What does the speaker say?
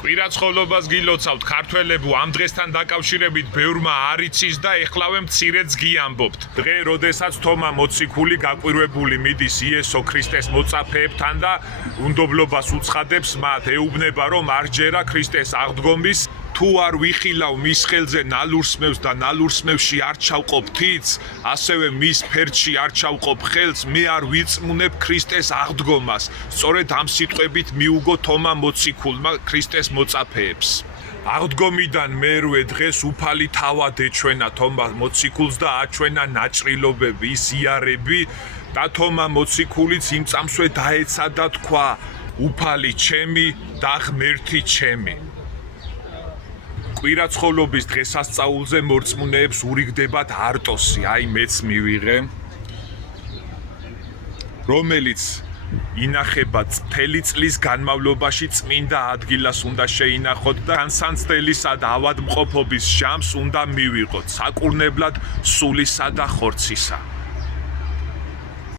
კვირაცხოვლობას გილოცავთ ქართველებო ამ დღესთან დაკავშირებით ბევრმა არ იცის და ეხლავე მცირედს გიამბობთ. დღე, როდესაც თომა მოციქული გაკვირვებული მიდის იესო ქრისტეს მოწაფეებთან და უნდობლობას უცხადებს მათ, ეუბნება რომ არ ჯერა ქრისტეს აღდგომის თუ არ ვიხილავ მის ხელზე ნალურსმევს და ნალურსმევში არ ჩავყოფ თიც, ასევე მის ფერდში არ ჩავყოფ ხელს, მე არ ვიწმუნებ ქრისტეს აღდგომას. სწორედ ამ სიტყვებით მიუგო თომა მოციქულმა ქრისტეს მოწაფეებს. აღდგომიდან მერვე დღეს უფალი თავად ეჩვენა თომა მოციქულს და აჩვენა ნაჭრილობები, ის იარები და თომა მოციქულიც იმ წამსვე დაეცა და თქვა: უფალი ჩემი და ღმერთი ჩემი. კვირაცხოვლობის დღესასწაულზე მორწმუნეებს ურიგდებათ არტოსი, აი მეც მივიღე, რომელიც ინახება მთელი წლის განმავლობაში წმინდა ადგილას უნდა შეინახოთ და განსაცდელისა და ავადმყოფობის ჟამს უნდა მივიღოთ საკურნებლად სულისა და ხორცისა.